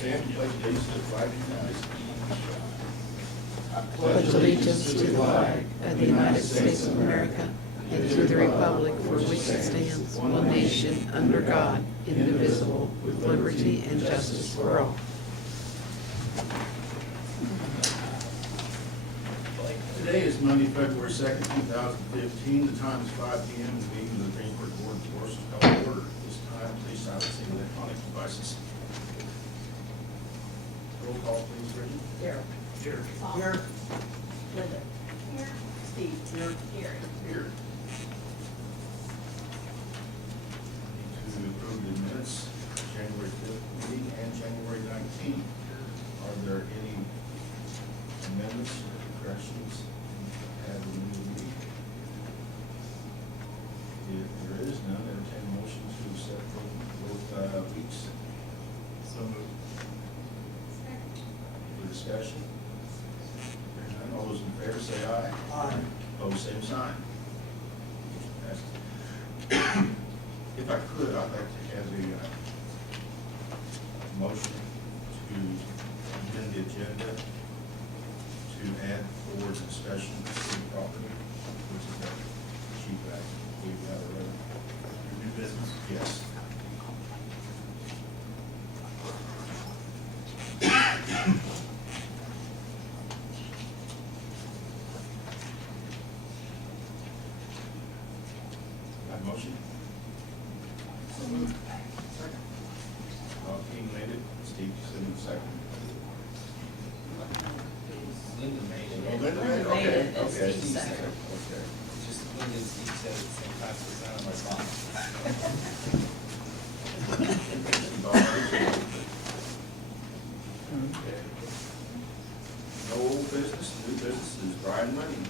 Stand and pledge allegiance to the flag of the United States. I Pledge allegiance to the flag of the United States of America and to the republic for which it stands, one nation, under God, indivisible, with liberty and justice for all. Today is Monday, February 2nd, 2015. The time is 5 p.m. The meeting of the Greensburg Board of Force is called to order. At this time, please silence the electronic devices. Roll call, please, Bridget. Here. Here. Here. Linda. Here. Steve. Here. Gary. Here. Need to approve the minutes, January 5th meeting and January 19th. Are there any amendments or corrections add to the new meeting? If there is none, entertain a motion to accept both weeks. So moved. For discussion? Hearing none, all those in favor say aye. Aye. Opposed, same sign. Motion passes. If I could, I'd like to have a motion to amend the agenda to add for discussion of city property, which is a cheap act. We've got already. New business? Yes. Got a motion? So moved. King made it, Steve Simmons second. Linda made it. Oh, Linda made it? Linda made Okay, it, and okay. Steve seconded. Okay. Just Linda and Steve said at the same time, so it's not on my phone. Okay. No old business, new business is Brian Wenning,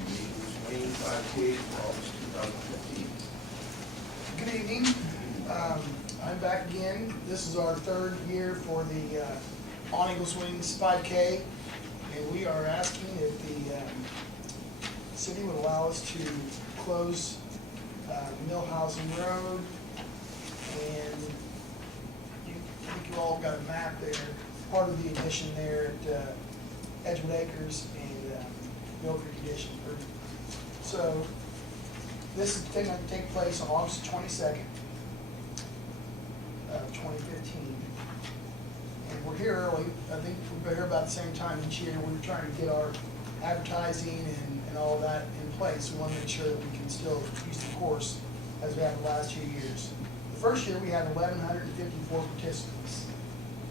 Wenning 5K for August 2015. Good evening. I'm back again. This is our third year for the On Eagle Swings 5K, and we are asking if the city would allow us to close Millhausen Road, and I think you all got a map there, part of the addition there at Edgewood Acres and Mill Creek Addition. So this is going to take place on August 22nd of 2015. And we're here early. I think we're here about the same time each year. We're trying to get our advertising and all of that in place. We want to make sure that we can still use the course as we have the last few years. The first year we had 1,154 participants.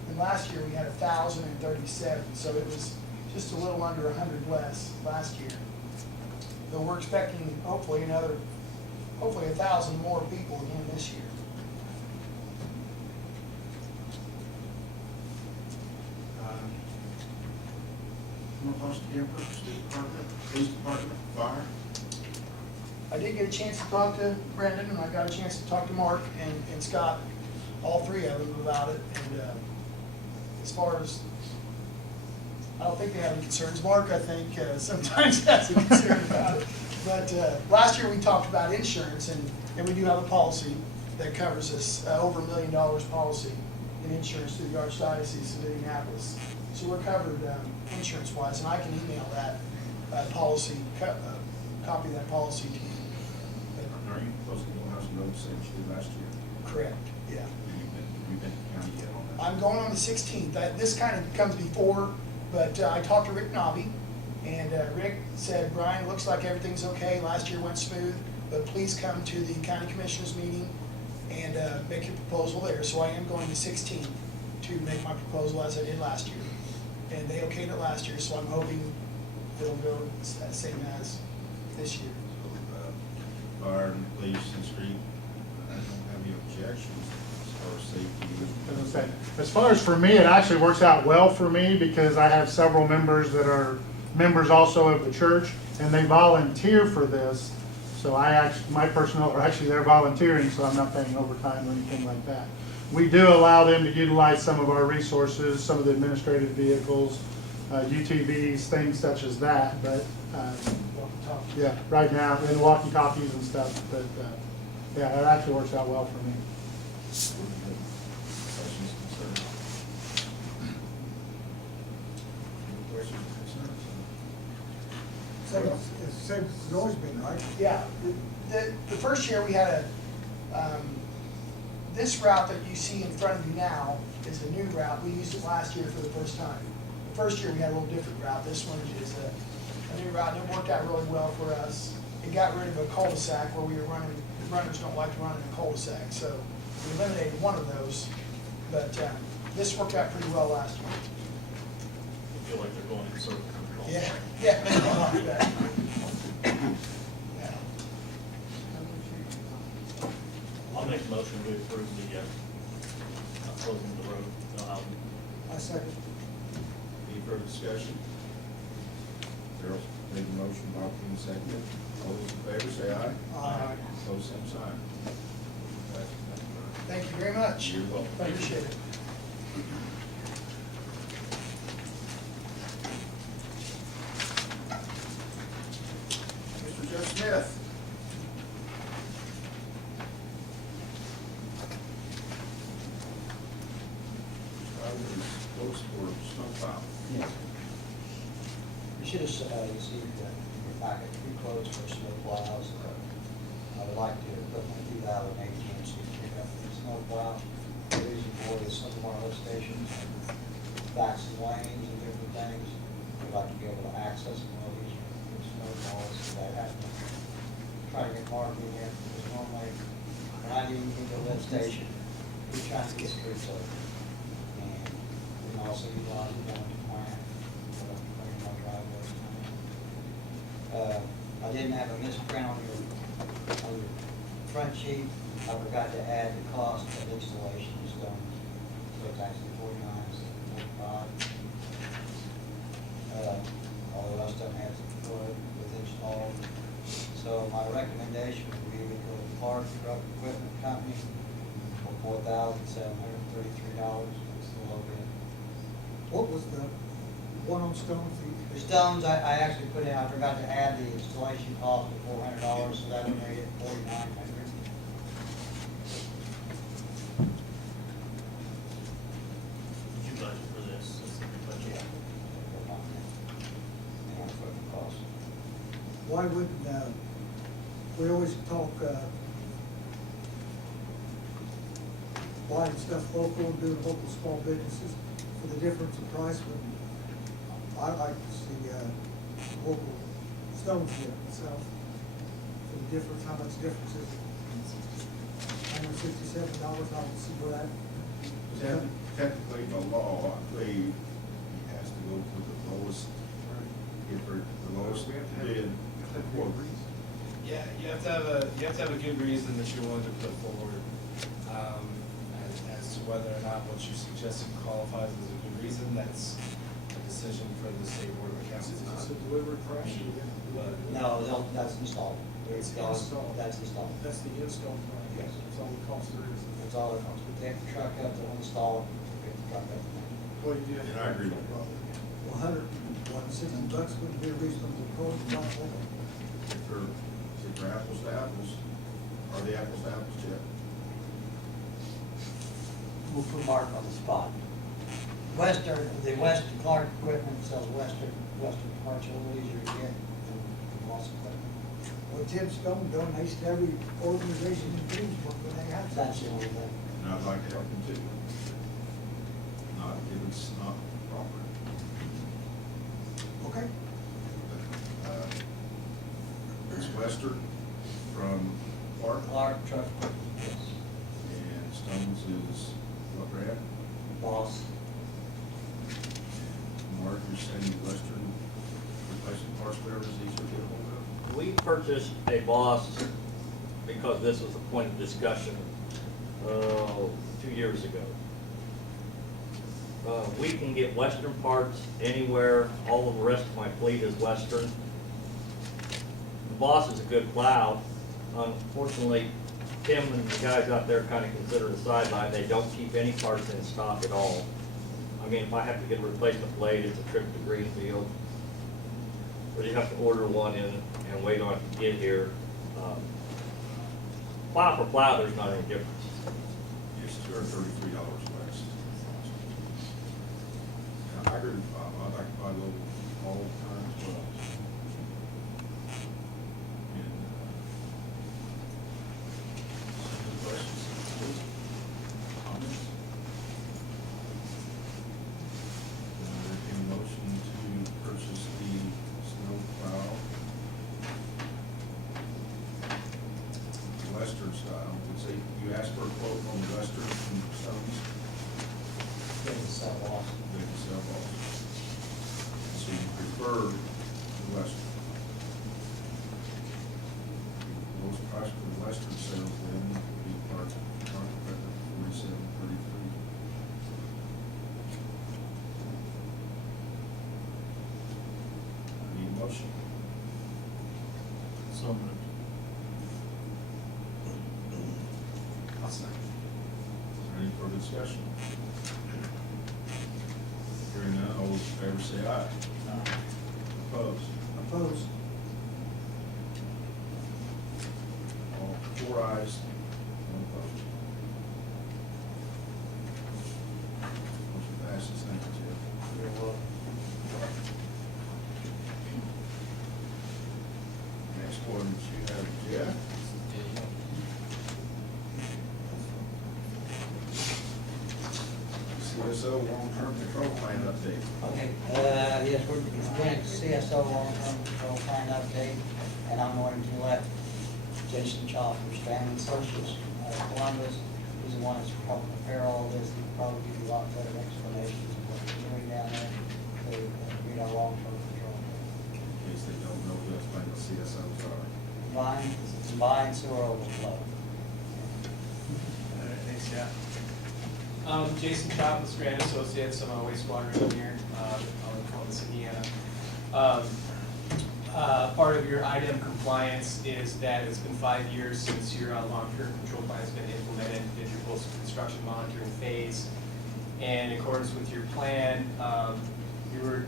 And last year we had 1,037. So it was just a little under 100 less last year. Though we're expecting hopefully 1,000 more people again this year. Most campers, state department, police department, fire. I did get a chance to talk to Brendan, and I got a chance to talk to Mark and Scott, all three of them about it. And as far as, I don't think they have any concerns. Mark, I think, sometimes has a concern about it. But last year we talked about insurance, and we do have a policy that covers us, over $1 million policy in insurance through the Archdiocese of Indianapolis. So we're covered insurance-wise, and I can email that policy, copy of that policy to you. Are you supposed to go house road essentially last year? Correct, yeah. You've been to county yet on that? I'm going on the 16th. This kind of comes before, but I talked to Rick Nobby, and Rick said, Brian, it looks like everything's okay. Last year went smooth, but please come to the county commissioners meeting and make your proposal there. So I am going the 16th to make my proposal as I did last year. And they okayed it last year, so I'm hoping it'll go same as this year. So, fire and police and street, I don't have any objections as far as safety. As far as for me, it actually works out well for me because I have several members that are members also of the church, and they volunteer for this. So my personnel are actually there volunteering, so I'm not paying overtime or anything like that. We do allow them to utilize some of our resources, some of the administrative vehicles, UTVs, things such as that, but yeah, right now, and walkie-talkies and stuff, but yeah, it actually works out well for me. Questions, concerns? Same, it's the same as it's always been, right? Yeah, the first year we had this route that you see in front of you now is a new route. We used it last year for the first time. The first year we had a little different route. This one is a new route, and it worked out really well for us. It got rid of a cul-de-sac where we were running, the runners don't like to run in a cul-de-sac, so we eliminated one of those. But this worked out pretty well last year. I feel like they're going in circles. Yeah, yeah, I like that. Yeah. I'll make a motion to approve the, closing of the road. I second. Any further discussion? Darrell made the motion, Bob King seconded. All those in favor say aye. Aye. Opposed, same sign. Thank you very much. You're welcome. Appreciate it. Mr. Jeff Smith. Votes for snowplow. Yes. You should have received in your packet 3 quotes for snow plows. I would like to put my 2018 pickup in the snow plow. The reason for is some of our lift stations have backs and lanes and different things. We'd like to be able to access some of these snow plows so that have to try to get marking in. Because normally, when I do the lift station, we try to get streets open. And we can also utilize it down to plant, clean my driveways. I didn't have a misprint on your front sheet. I forgot to add the cost of installation of stones. So it's actually $49 instead of $45. All the rest of them have to put with installed. So my recommendation would be to go to Clark Truck Equipment Company for $4,733. It's the low bid. What was the one on Stone Feet? The stones, I actually put in, I forgot to add the installation cost of $400, so that would make it $4,900. You budget for this, it's a big budget. And our equipment cost. Why wouldn't, we always talk, buying stuff local and doing local small businesses for the difference in price, but I like to see, local stone chip itself, for the difference, how much difference is it? $167, I don't see where that. Technically, by law, I believe he has to go for the lowest, the lowest bid. Yeah, you have to have a good reason that you're willing to put forward, as to whether or not what you suggested qualifies as a good reason. That's a decision for the state board of accounts. It's a delivery price. But No, that's installed. It's installed. That's installed. That's the install price. Yes. That's all the cost there is. That's all it costs. We take the truck up, they'll install it, pick the truck up. Well, you did. And I agree with Bob. $160 wouldn't be a reasonable quote, not local. If they're apples to apples, are they apples to apples, Jeff? We'll put Mark on the spot. The Western Clark Equipment sells Western parts a little easier to get than Moss Equipment. Well, Tim Stone donates to every organization in Greensburg when they have. That's the only thing. And I'd like to help them too. Not if it's not proper. Okay. It's Western from Clark, Clark Truck Equipment, yes. and Stones is what brand? Boss. And Mark, you're saying Western replacement parts, whatever is easier to get hold of? We purchased a Boss because this was a point of discussion, 2 years ago. We can get Western parts anywhere, all of the rest of my fleet is Western. The Boss is a good plow. Unfortunately, Tim and the guys out there kind of consider it a sideline. They don't keep any parts in stock at all. I mean, if I have to get a replacement blade, it's a trip to Greenfield. But you have to order one in and wait on it to get here. Plow for plow, there's not any difference. It's $233 less. Yeah, I agree with Bob, I'd like to buy local. all times well. And, any questions, comments? Entertain a motion to purchase the snow plow Western style. Would say you asked for a quote on the Western from Stones. They can sell off. They can sell off. So you prefer the Western. Lowest price for the Western sales then would be market at $47.33. I need a motion. So moved. I'll second. Is there any further discussion? Hearing none, all those in favor say aye. Opposed? Opposed? All four ayes, one opposed. Motion passes, thank you, Jeff. You're welcome. Next one, you have Jeff. CSO long-term control plan update. Okay, yes, we're doing CSO long-term control plan update, and I'm going to let Jason Chopp from Strand and Associates, Columbus, he's the one that's helping prepare all this, he can probably give you a lot better explanations of what we're doing down there to meet our long-term control. In case they don't know, we'll explain what CSOs are. Combined sewer overflow. All right, thanks, Jeff. Jason Chopp with Strand Associates, I'm a wastewater engineer, out in Columbus, Indiana. Part of your IDEM compliance is that it's been 5 years since your long-term control plan has been implemented, did your post-construction monitoring phase. And in accordance with your plan, you were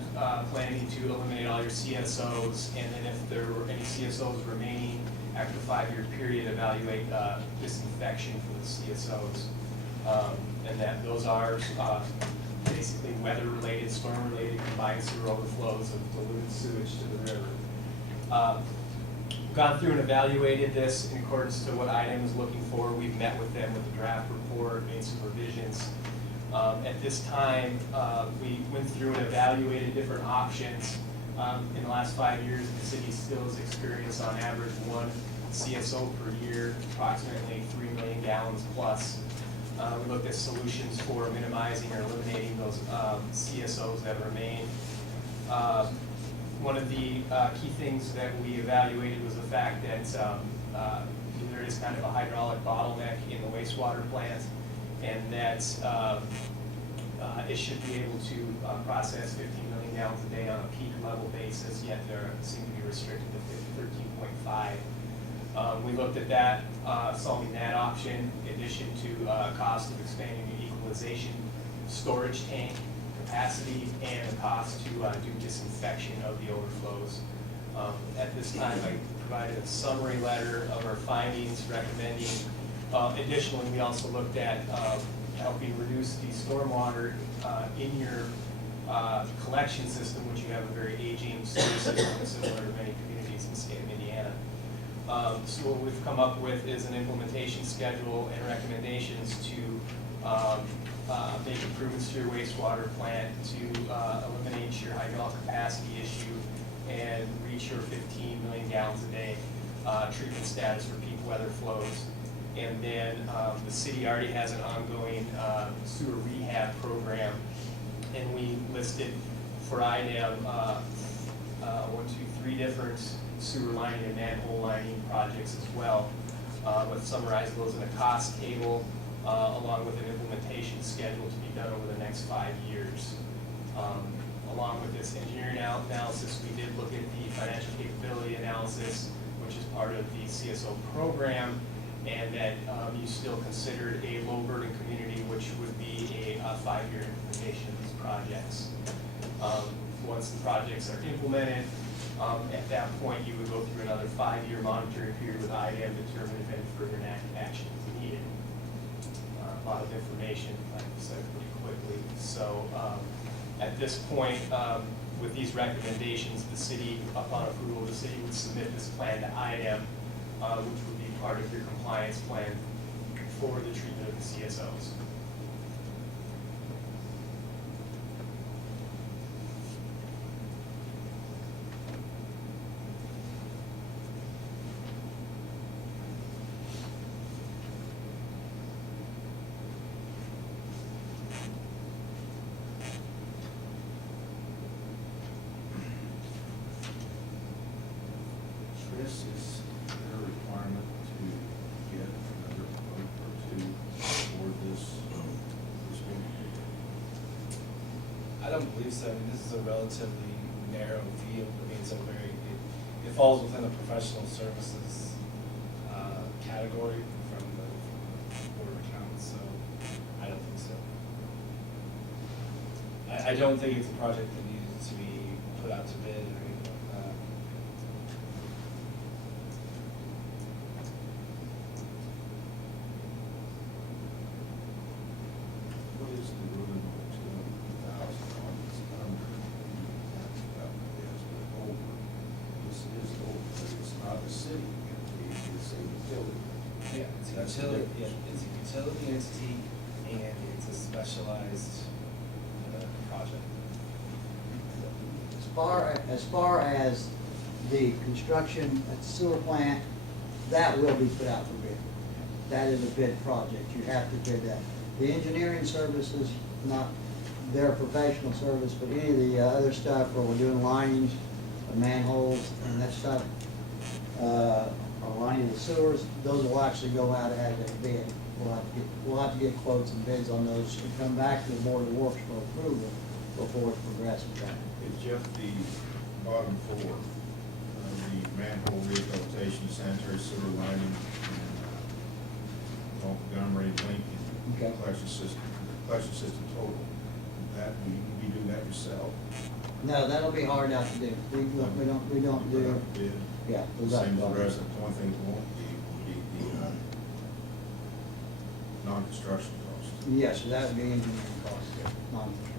planning to eliminate all your CSOs, and then if there were any CSOs remaining after the 5-year period, evaluate disinfection for the CSOs. And that those are basically weather-related, storm-related, combined sewer overflows of diluted sewage to the river. Gone through and evaluated this in accordance to what IDEM is looking for. We've met with them with the draft report, made some revisions. At this time, we went through and evaluated different options. In the last 5 years, the city still has experienced on average 1 CSO per year, approximately 3 million gallons plus. We looked at solutions for minimizing or eliminating those CSOs that remain. One of the key things that we evaluated was the fact that there is kind of a hydraulic bottleneck in the wastewater plant, and that it should be able to process 15 million gallons a day on a peak level basis, yet they seem to be restricted to 13.5. We looked at that, solving that option, in addition to cost of expanding the equalization storage tank capacity and the cost to do disinfection of the overflows. At this time, I provided a summary letter of our findings recommending. Additionally, we also looked at helping reduce the stormwater in your collection system, which you have a very aging sewer system similar to many communities in the state of Indiana. So what we've come up with is an implementation schedule and recommendations to make improvements to your wastewater plant, to eliminate your hydraulic capacity issue, and reach your 15 million gallons a day treatment status for peak weather flows. And then the city already has an ongoing sewer rehab program, and we listed for IDEM 3 different sewer lining and manhole lining projects as well. But summarize those in a cost table along with an implementation schedule to be done over the next 5 years. Along with this engineering analysis, we did look at the financial capability analysis, which is part of the CSO program, and that you still considered a low burden community, which would be a 5-year implementation of these projects. Once the projects are implemented, at that point you would go through another 5-year monitoring period with IDEM to determine if any further action is needed. A lot of information, like I said, pretty quickly. So At this point, with these recommendations, the city, upon approval, the city would submit this plan to IM, which would be part of your compliance plan for the treatment of the CSOs. Chris, is there a requirement to get another vote or two for this one? I don't believe so. I mean, this is a relatively narrow field. I mean, it's a very, it falls within the professional services category from the Board of Accounts, so I don't think so. I don't think it's a project that needs to be put out to bid or anything like that. What is the ruling on $200,000 on this under? That's about this, but over. This is over, but it's not a city entity, it's a utility. Yeah, it's a That's the utility, difference. yeah, it's a utility entity and it's a specialized project. As far as the construction at the sewer plant, that will be put out for bid. That is a bid project, you have to bid that. The engineering services, not their professional service, but any of the other stuff where we're doing linings, manholes and that stuff, or lining the sewers, those will actually go out as a bid. We'll have to get quotes and bids on those and come back to the Board of Works for approval before it's progressed with that. It's just the bottom four, the manhole rehabilitation, sanitary sewer lining, and Montgomery, Lincoln, Okay. collection system total. That, we do that yourself? No, that'll be hard out to do. We don't do, Bid. yeah. we got Same as the to- rest, the only thing that won't be will be the non-construction costs. Yes, that would be engineering costs, non-construction.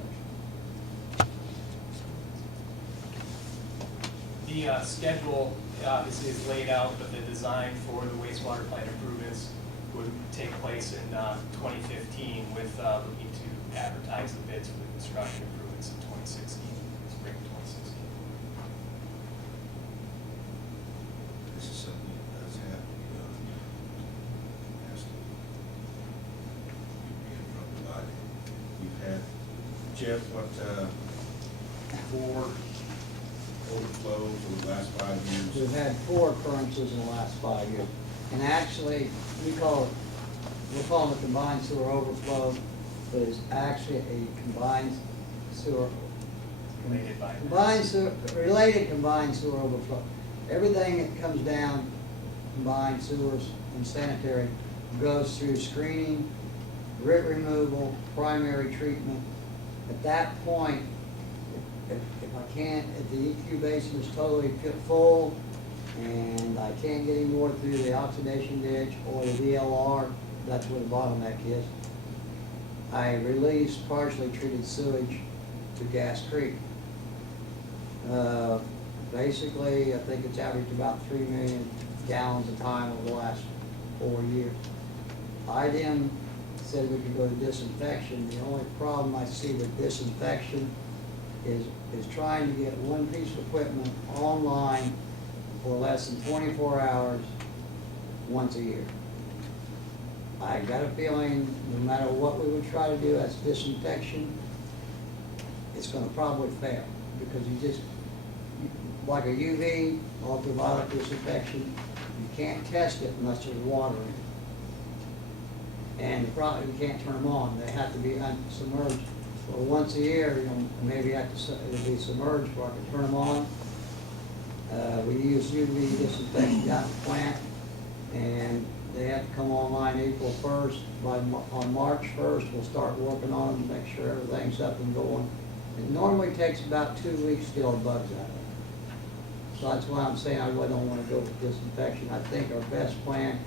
The schedule obviously is laid out, but the design for the wastewater plant improvements would take place in 2015 with looking to advertise the bids for the construction improvements in 2016, spring 2016. This is something that does have to be done. It has to be provided. We've had, Jeff, what, 4 overflows over the last 5 years? We've had 4 occurrences in the last 5 years. And actually, we're calling it combined sewer overflow, but it's actually a combined sewer. Related by- Related combined sewer overflow. Everything that comes down, combined sewers and sanitary, goes through screening, grit removal, primary treatment. At that point, if I can't, if the EQ basin is totally full and I can't get any more through the oxidation ditch or the VLR, that's where the bottleneck is, I release partially treated sewage to Gas Creek. Basically, I think it's averaged about 3 million gallons a time over the last 4 years. IDM said we could go to disinfection. The only problem I see with disinfection is trying to get one piece of equipment online for less than 24 hours once a year. I got a feeling no matter what we would try to do as disinfection, it's gonna probably fail, because you just, like a UV, ultraviolet disinfection, you can't test it unless there's water in it. And you can't turn them on, they have to be submerged. Well, once a year, maybe it'll be submerged where I can turn them on. We use UV disinfectant down at the plant, and they have to come online April 1st. On March 1st, we'll start working on them to make sure everything's up and going. It normally takes about 2 weeks to kill the bugs out of it. So that's why I'm saying I really don't want to go with disinfection. I think our best plan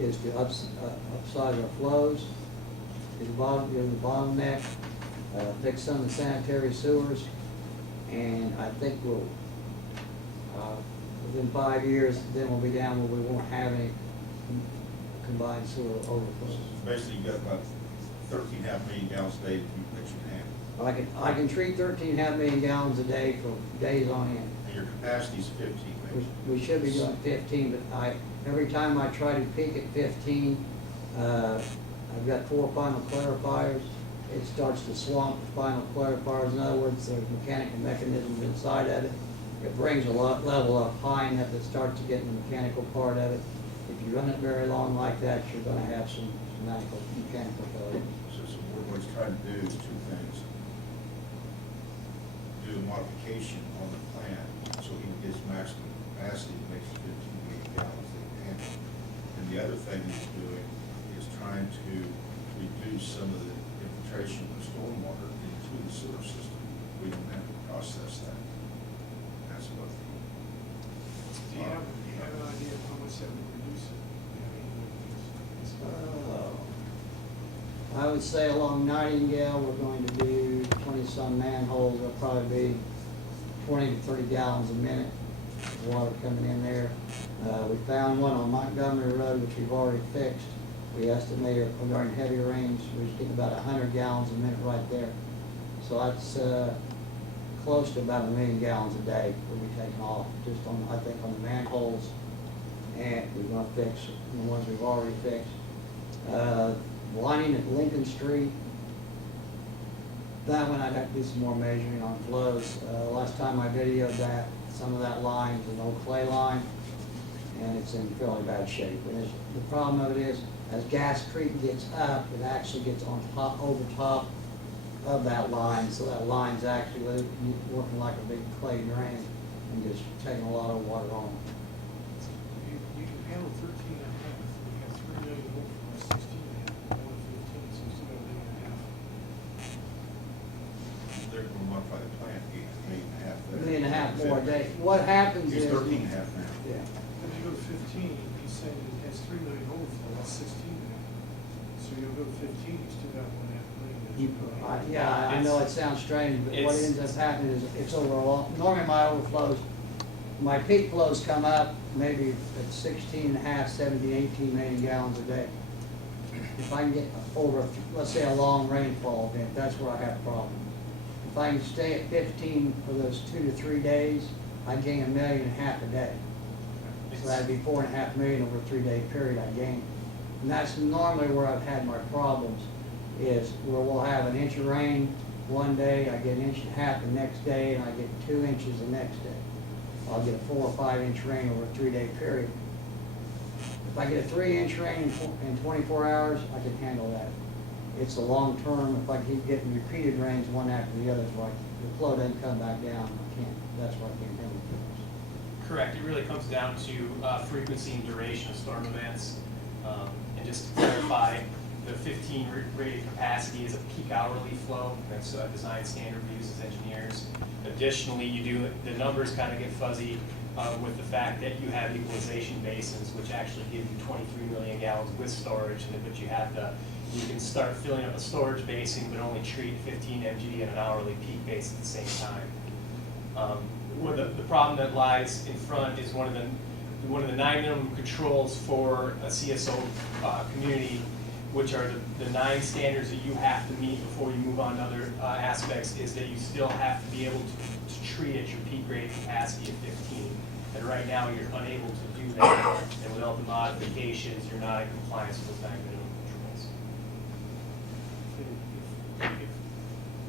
is to upsize our flows, is the bottleneck, fix some of the sanitary sewers, and I think we'll, within 5 years, then we'll be down where we won't have any combined sewer overflows. Basically, you've got about 13.5 million gallons a day that you can handle. I can treat 13.5 million gallons a day for days on end. And your capacity's 15, maybe. We should be doing 15, but every time I try to peak at 15, I've got 4 final clarifiers. It starts to swamp the final clarifiers. In other words, there's mechanical mechanisms inside of it. It brings a level up high enough that starts to get in the mechanical part of it. If you run it very long like that, you're gonna have some mechanical failure. So what it's trying to do is 2 things. Do a modification on the plant so he gets maximum capacity, makes 15 million gallons that he can handle. And the other thing he's doing is trying to reduce some of the infiltration of stormwater into the sewer system. We don't have to process that. That's what the. Do you have an idea of how much that would reduce it? I would say along Nightingale, we're going to do 20-some manholes. There'll probably be 20 to 30 gallons a minute of water coming in there. We found one on Montgomery Road, which we've already fixed. We estimated during heavy rains, we was getting about 100 gallons a minute right there. So that's close to about 1 million gallons a day we'll be taking off, just on, I think, on the manholes. And we're gonna fix the ones we've already fixed. Lining at Lincoln Street, that one I'd have to do some more measuring on flows. Last time I videoed that, some of that line is an old clay line, and it's in fairly bad shape. And the problem of it is, as Gas Creek gets up, it actually gets on top, over top of that line, so that line's actually working like a big clay drain and just taking a lot of water on. You can handle 13.5, we have 3 million overflow, 16.5, 1 15, so you still got 1.5 million. They're going to modify the plant, to get 1.5 million there. 1.5 million more a day. What happens It's is. 13.5 now. Yeah. If you go to 15, he's saying it has 3 million overflow, that's 16 now. So you'll go to 15, you still got 1.5 million. that you go ahead. Yeah, I know it sounds strange, but what ends up happening is it's overall, normally my overflows, my peak flows come up maybe at 16.5, 17, 18 million gallons a day. If I can get over, let's say a long rainfall event, that's where I have problems. If I can stay at 15 for those 2 to 3 days, I gain 1.5 million a day. So that'd be 4.5 million over a 3-day period I gain. And that's normally where I've had my problems, is where we'll have an inch of rain one day, I get 1.5 inches the next day, and I get 2 inches the next day. I'll get a 4 or 5 inch rain over a 3-day period. If I get a 3-inch rain in 24 hours, I can handle that. It's the long term, if I keep getting repeated rains one after the other, like the flow doesn't come back down, I can't, that's why I can't handle it. Correct, it really comes down to frequency and duration of storm events. And just to clarify, the 15 rated capacity is a peak hourly flow. That's a design standard we use as engineers. Additionally, the numbers kind of get fuzzy with the fact that you have equalization basins, which actually give you 23 million gallons with storage, but you can start filling up a storage basin, but only treat 15 mg at an hourly peak base at the same time. The problem that lies in front is one of the 9 minimum controls for a CSO community, which are the 9 standards that you have to meet before you move on to other aspects, is that you still have to be able to treat at your peak rated capacity of 15. And right now, you're unable to do that, and without the modifications, you're not in compliance with those 9 minimum controls.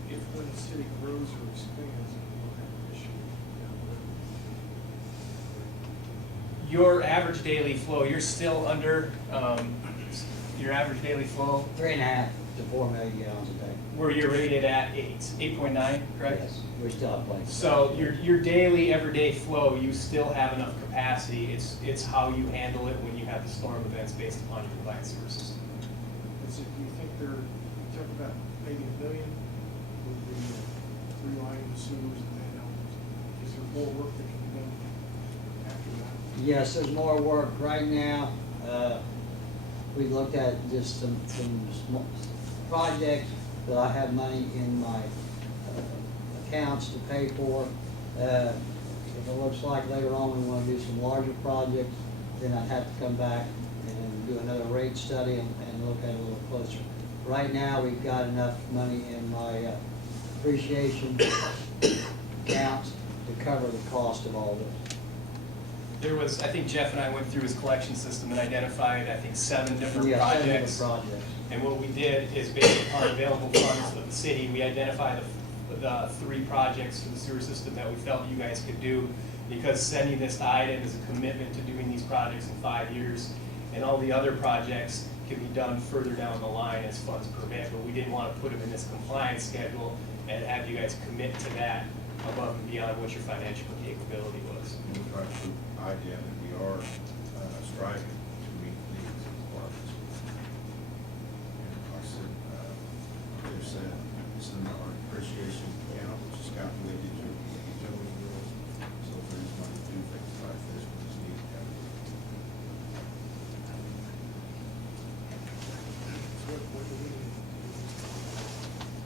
If when the city grows or expands, we'll have an issue down the road. Your average daily flow, you're still under your average daily flow, 3.5 to 4 million gallons a day. where you're rated at 8.9, correct? Yes, we still have plenty. So your daily, everyday flow, you still have enough capacity. It's how you handle it when you have the storm events based upon your combined sewer system. Do you think you talk about maybe 1 million with the 3 line sewers and then, is there more work that can be done after that? Yes, there's more work right now. We looked at just some small projects that I have money in my accounts to pay for. If it looks like later on we want to do some larger projects, then I'd have to come back and do another rate study and look at it a little closer. Right now, we've got enough money in my appreciation accounts to cover the cost of all this. There was, I think Jeff and I went through his collection system and identified, I think, 7 different Yeah, 7 different projects. projects. And what we did is, based upon available funds of the city, we identified the 3 projects for the sewer system that we felt you guys could do, because sending this to IDEM is a commitment to doing these projects in 5 years. And all the other projects can be done further down the line as funds permit, but we didn't want to put them in this compliance schedule and have you guys commit to that above and beyond what your financial capability was. We try to prove idea that we are striving to meet these requirements. And like I said, they said, it's in our appreciation account, which is calculated to utility bills. So if there's money to do things like this, we just need to have it. What do we need?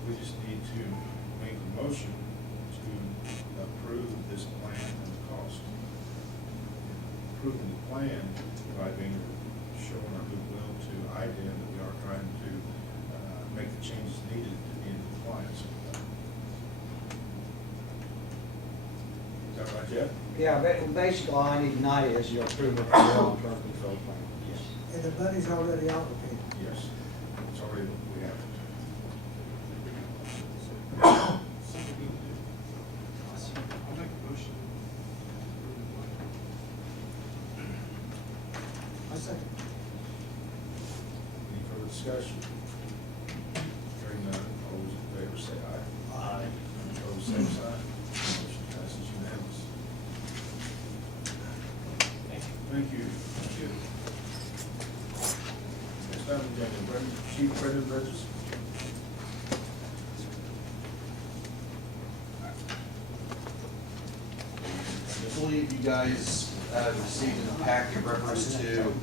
We just need to make a motion to approve this plan and the cost. Approving the plan by being showing our goodwill to IDEM that we are trying to make the changes needed to be in compliance with that. Is that right, Jeff? Yeah, basically, all I need tonight is your approval for the long-term control plan. Yes. And the money's already allocated. Yes, it's already, we have it. I'll make a motion. I second. Any further discussion? Hearing none, all those in favor say aye. Aye. Opposed, same sign. Motion passes unanimous. Thank you. Thank you. Next item, agenda, Chief Brendan Bridges. I believe you guys received in the packet reference to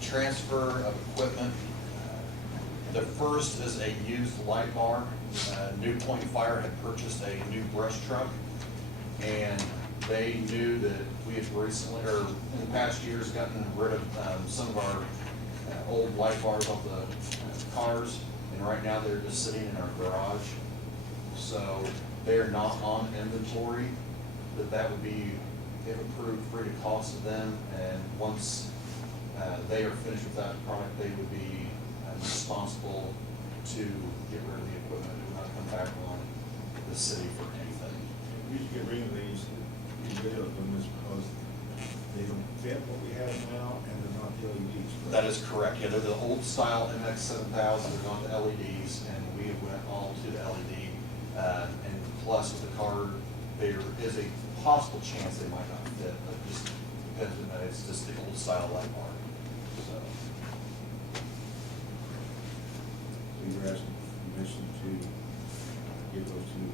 transfer of equipment. The first is a used light bar. New Point Fire had purchased a new brush truck, and they knew that we had recently, or in the past years, gotten rid of some of our old light bars off the cars, and right now they're just sitting in our garage. So they are not on inventory, but that would be, if approved, free to cost to them, and once they are finished with that product, they would be responsible to get rid of the equipment. It would not come back on the city for anything. We should get rid of these, get rid of them is because they don't fit what we have now and they're not the LEDs. correct? That is correct, yeah, they're the old style MX-7000, they're not the LEDs, and we went all to the LED. And plus with the car, there is a possible chance they might not fit, but just depends on that, it's just the old style light bar, so. So you're asking permission to give those to,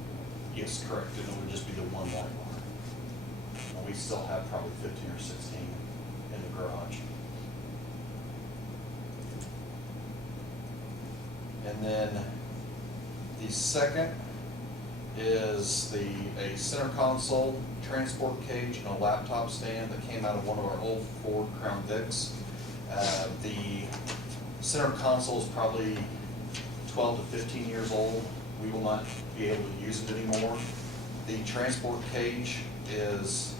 Yes, correct, and it would just be the one light bar. And we still have probably 15 or 16 in the garage. And then the second is a center console, transport cage, and a laptop stand that came out of one of our old Ford Crown Vics. The center console is probably 12 to 15 years old. We will not be able to use it anymore. The transport cage is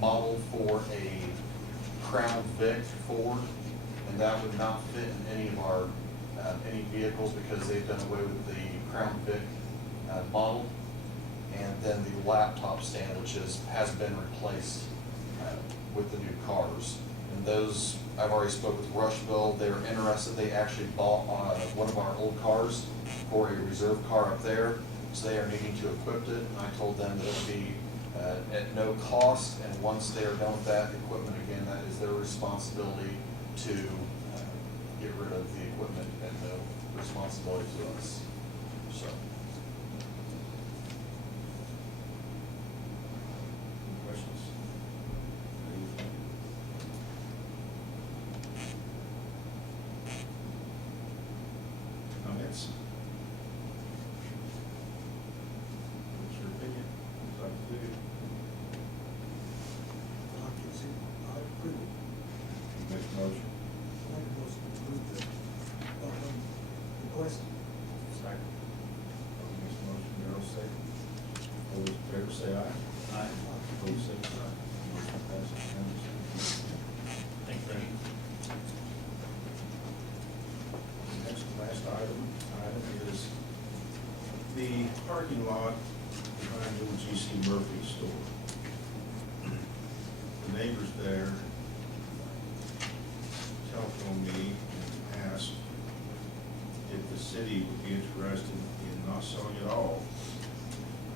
modeled for a Crown Vic Ford, and that would not fit in any of our any vehicles because they've done away with the Crown Vic model. And then the laptop stand, which has been replaced with the new cars. And those, I've already spoke with Rushville, they're interested, they actually bought one of our old cars for a reserve car up there, so they are needing to equip it, and I told them that it would be at no cost, and once they are done with that equipment, again, that is their responsibility to get rid of the equipment and no responsibility to us, so. any questions? Comments? opposed, same sign. Motion passes unanimously. Thanks, Randy. Next and last item is the parking lot behind the G.C. Murphy store. The neighbors there telephoned me and asked if the city would be interested in not selling it all,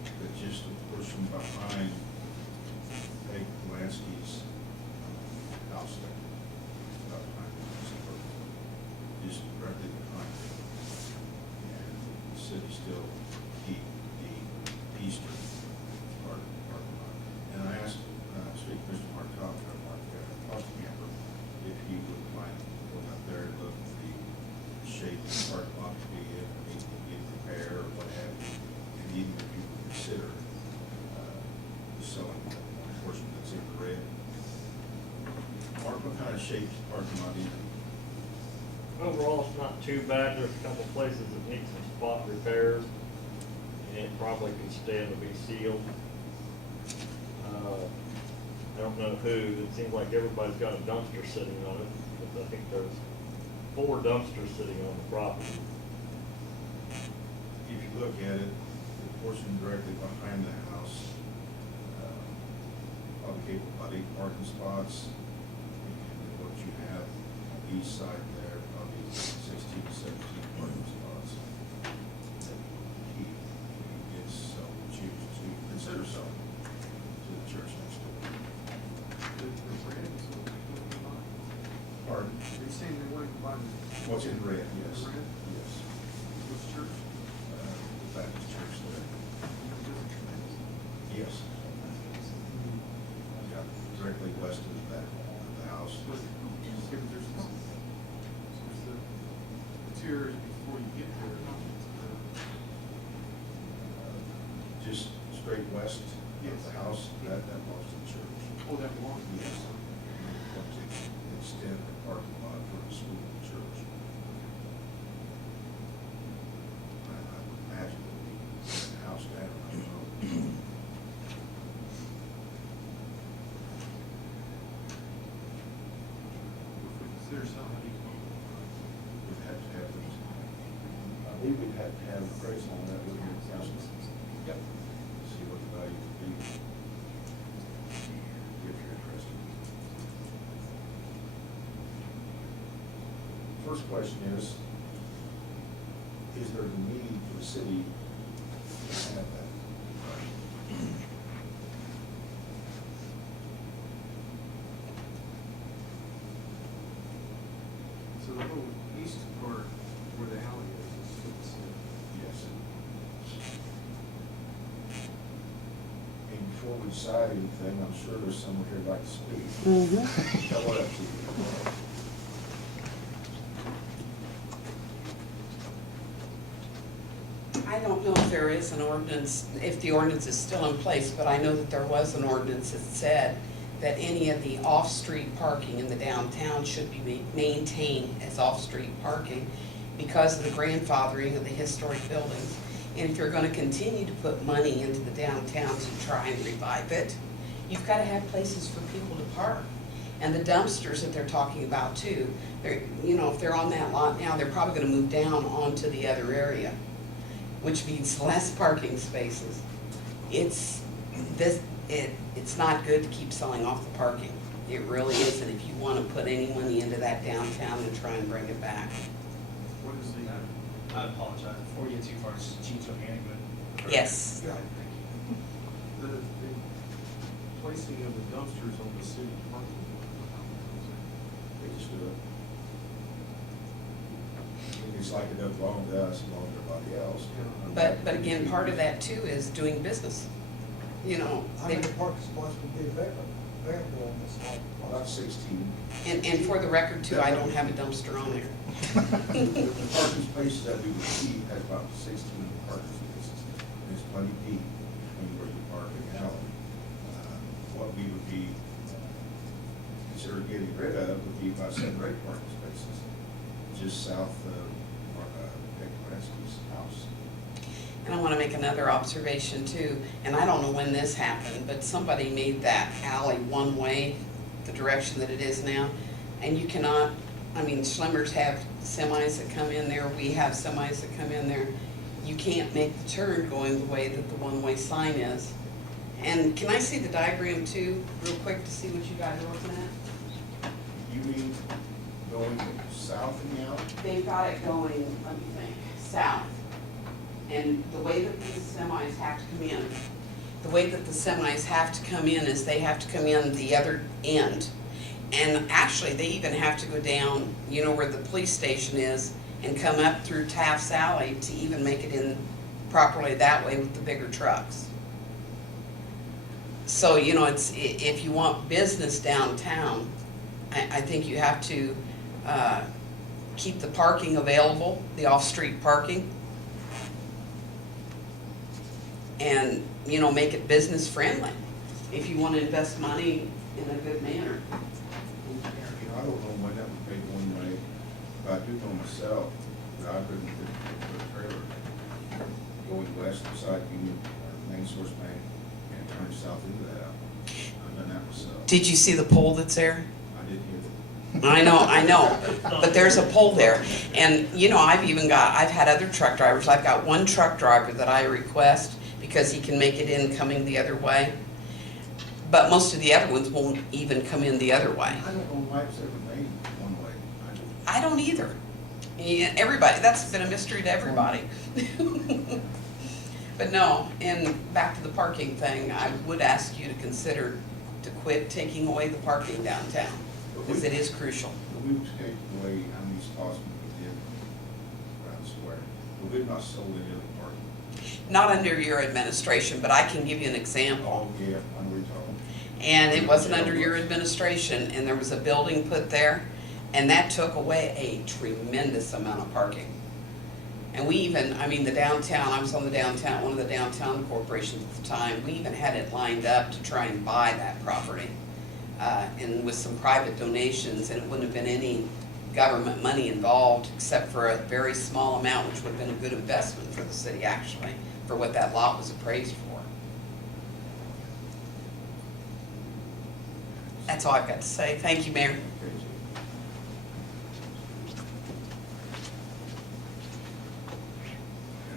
but just a portion behind Peg Lansky's house there. Not behind G.C. Murphy, just directly behind it. And the city still keep the eastern part of the parking lot. And I asked, speak to Mr. Mark Camper, if he would mind going up there and look at the shape of the parking lot to be in, and he can get repair or what have you. And even if you would consider, selling that one portion that's in red. Mark, what kind of shape is the parking lot in? Overall, it's not too bad. There's a couple places that need some spot repairs, and it probably could stand to be sealed. I don't know who, it seems like everybody's got a dumpster sitting on it, but I think there's 4 dumpsters sitting on the property. If you look at it, the portion directly behind the house, probably capable of about 8 parking spots. And what you have on the east side there, probably 16 to 17 parking spots. He is so choose to consider selling to the church next door. The red is what they're going to buy. Pardon? They're saying they're wanting to buy the. What's in red, yes. The red? Yes. Which church? The Baptist church there. Yes. Yeah, directly west of that, of the house. But, yeah, but there's the interior before you get there. Just straight west of Yes. the house, that belongs to the church. Oh, that belongs to Yes. us. Want to extend the parking lot for the school and church. I would imagine it would be the house down, I don't know. If we consider something, how do you come up with We'd have to have these, I believe we'd have to have appraisal on that, wouldn't we, Councilman? Yep. See what the value would be. If you're interested. First question is there a need for the city to have that? So the whole east part where the alley is fits in. Yes. And before we decide anything, I'm sure there's someone here who'd like to speak. Come on up to you. I don't know if there is an ordinance, if the ordinance is still in place, but I know that there was an ordinance that said that any of the off-street parking in the downtown should be maintained as off-street parking because of the grandfathering of the historic buildings. And if you're gonna continue to put money into the downtown to try and revive it, you've gotta have places for people to park. And the dumpsters that they're talking about too, they're, you know, if they're on that lot now, they're probably gonna move down onto the other area, which means less parking spaces. It's not good to keep selling off the parking. It really isn't if you wanna put any money into that downtown and try and bring it back. What is the? I apologize, before we get too far, it's Jean's Organic Good. Yes. Yeah. The placing of the dumpsters on the city parking lot. They just do it. It's like it doesn't belong to us, it belongs to everybody else. But again, part of that too is doing business. You know, How many parking spots would be available on this lot? About 16. and for the record too, I don't have a dumpster on there. The parking spaces that we would keep has about 16 parking spaces. And it's plenty deep between where you park and alley. What we would be consider getting rid of would be about 7 or 8 parking spaces, just south of Beck Lansky's house. And I want to make another observation too, and I don't know when this happened, but somebody made that alley one way, the direction that it is now, and you cannot, I mean, Schlemmer's have semis that come in there, we have semis that come in there. You can't make the turn going the way that the one-way sign is. And can I see the diagram too, real quick, to see what you guys are looking at? You mean going south in the alley? They've got it going, let me think, south. And the way that these semis have to come in, is they have to come in the other end. And actually, they even have to go down, you know, where the police station is, and come up through Taft's Alley to even make it in properly that way with the bigger trucks. So, you know, it's, if you want business downtown, I think you have to keep the parking available, the off-street parking, and, you know, make it business friendly if you want to invest money in a good manner. You know, I don't know when that would be one way, but I do know myself that I've been with a trailer going west beside Union, Main Source Bank, and turning south into that. I've done that myself. Did you see the pole that's there? I did hear that. I know, but there's a pole there. And, you know, I've had other truck drivers. I've got one truck driver that I request because he can make it in coming the other way. But most of the other ones won't even come in the other way. I don't know why it's ever made one way. I don't either. Yeah, everybody, that's been a mystery to everybody. But no, and back to the parking thing, I would ask you to consider to quit taking away the parking downtown, because it is crucial. We've taken away how many spots we did around the square, but we've not sold any other parking. Not under your administration, but I can give you an example. Oh, yeah, I'm retired. And it wasn't under your administration, and there was a building put there, and that took away a tremendous amount of parking. And we even, I mean, the downtown, I was on the downtown, one of the downtown corporations at the time, we even had it lined up to try and buy that property. And with some private donations, and it wouldn't have been any government money involved, except for a very small amount, which would have been a good investment for the city, actually, for what that lot was appraised for. That's all I've got to say. Thank you, Mayor. And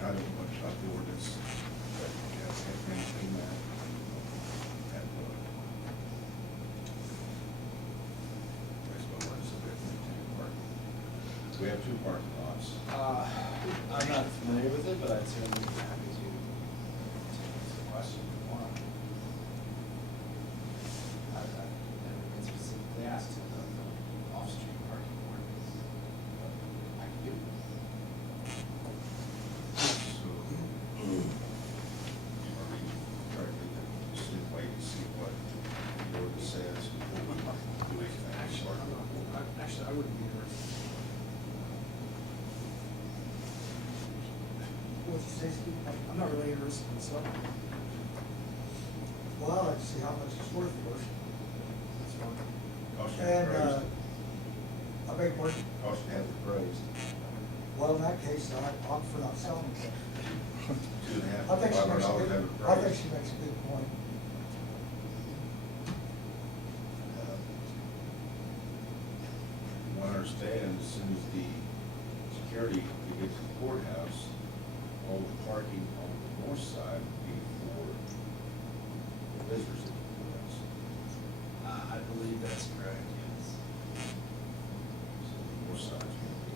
I don't know much about the ordinance, but, you know, have maintained that. That, that's what ordinance is, we have maintained parking. We have two parking lots. I'm not familiar with it, but I'd certainly be happy to take the question if you want. I've never been specifically asked to the off-street parking ordinance, but I can do it. So, are we correctly to just wait and see what the ordinance says before we do anything? Actually, I wouldn't be interested. What'd you say, Steve? I'm not really interested in selling. Well, I'd like to see how much it's worth first. That's fine. Cost you And, appraised. I beg your pardon? Cost you have it appraised. Well, in that case, I'd opt for not selling it. $2,500 I think she makes a have it good, I appraised. think she makes a good point. You want to understand, as soon as the security gets to the courthouse, all the parking on the north side will be for visitors at the courthouse. I believe that's correct, yes. So the north side is going to be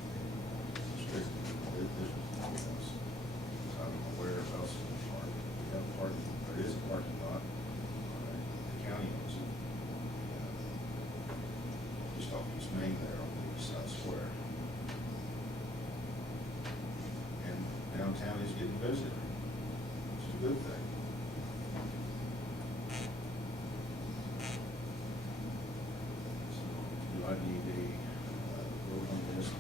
strictly for visitors at the courthouse. So I'm aware of else in the park. We have parking, there is a parking lot. The county owns it. Just off East Main there on the east side square. And downtown is getting busier, which is a good thing. So, do I need a vote on this to?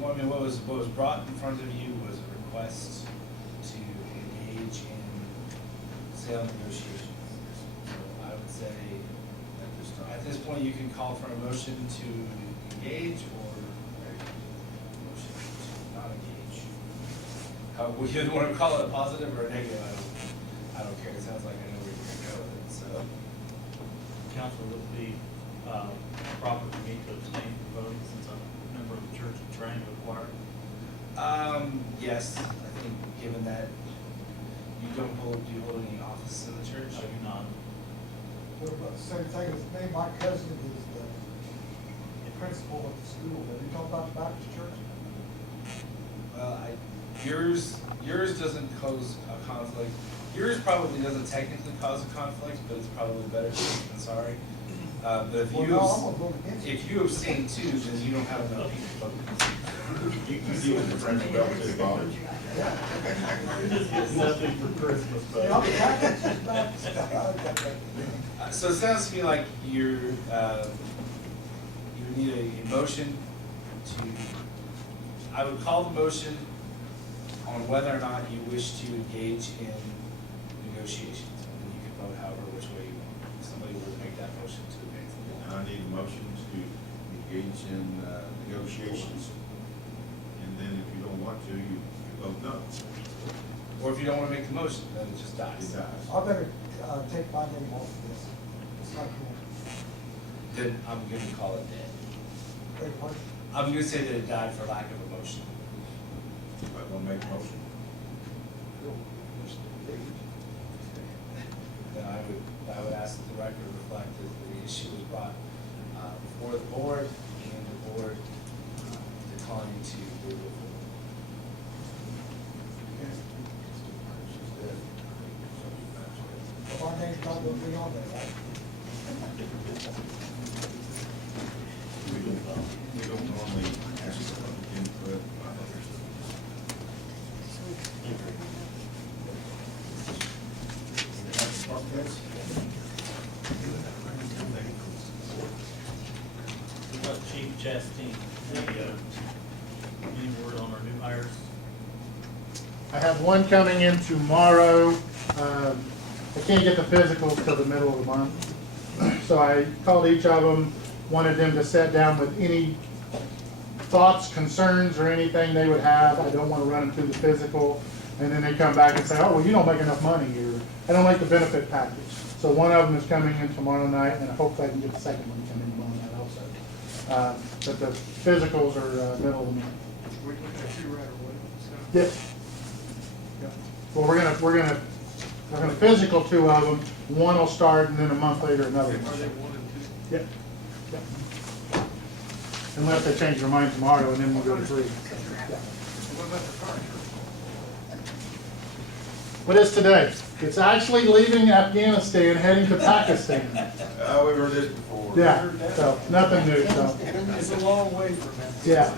Well, I mean, what was brought in front of you was a request to engage in sale negotiations. So I would say, at this point, you can call for a motion to engage or a motion to not engage. We either want to call it a positive or a negative, I don't care, it sounds like I know where you're gonna go with it, so. Council, would it be proper for me to abstain from voting since I'm a member of the church and trying to acquire? Yes, I think given that you do you hold any office in the church? I do not. What about the same thing with me? My cousin is the principal of the school. Have you talked about the Baptist church? Well, yours doesn't cause a conflict. Yours probably doesn't technically cause a conflict, but it's probably better safe than sorry. But if Well, you, no, I'm gonna vote against it. if you abstain too, then you don't have enough people voting. You can deal with the French relative knowledge. Nothing for Christmas, See, I'm a Baptist, just Baptist. So it sounds to me like you need a motion to, I would call the motion on whether or not you wish to engage in negotiations. And then you can vote however which way you want. If somebody were to make that motion to advance it. I need a motion to engage in negotiations. And then if you don't want to, you vote no. Or if you don't want to make the motion, then it just dies. It dies. I better take my name off of this. It's not cool. Then I'm going to call it dead. Wait, what? I'm going to say that it died for lack of a motion. I want to make a motion. Then I would ask that the record reflect that the issue was brought before the board and the board declined to move it forward. Well, my name's not gonna be on there, right? We don't normally ask for public input. What about Chief Chastain? Any word on our new hires? I have one coming in tomorrow. I can't get the physicals till the middle of the month. So I called each of them, wanted them to sit down with any thoughts, concerns, or anything they would have. I don't want to run them through the physical. And then they come back and say, oh, well, you don't make enough money, or I don't like the benefit package. So one of them is coming in tomorrow night, and I hope I can get the second one to come in tomorrow night also. But the physicals are middle of the month. We can actually right away. Yes. Yeah. Well, we're gonna physical two of them. One will start, and then a month later another Are they one. 1 and 2? Yeah. Yeah. Unless they change their mind tomorrow, and then we'll go to 3. Yeah. What about the fire truck? What is today? It's actually leaving Afghanistan, heading to Pakistan. We've heard this before. Yeah. So nothing new. So It's a long way from that. yeah.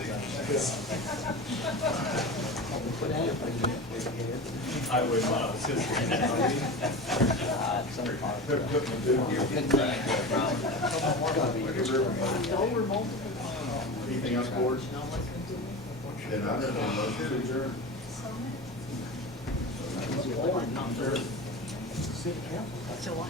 Highway miles. Anything else, board? Then I don't know, motion to adjourn. City council.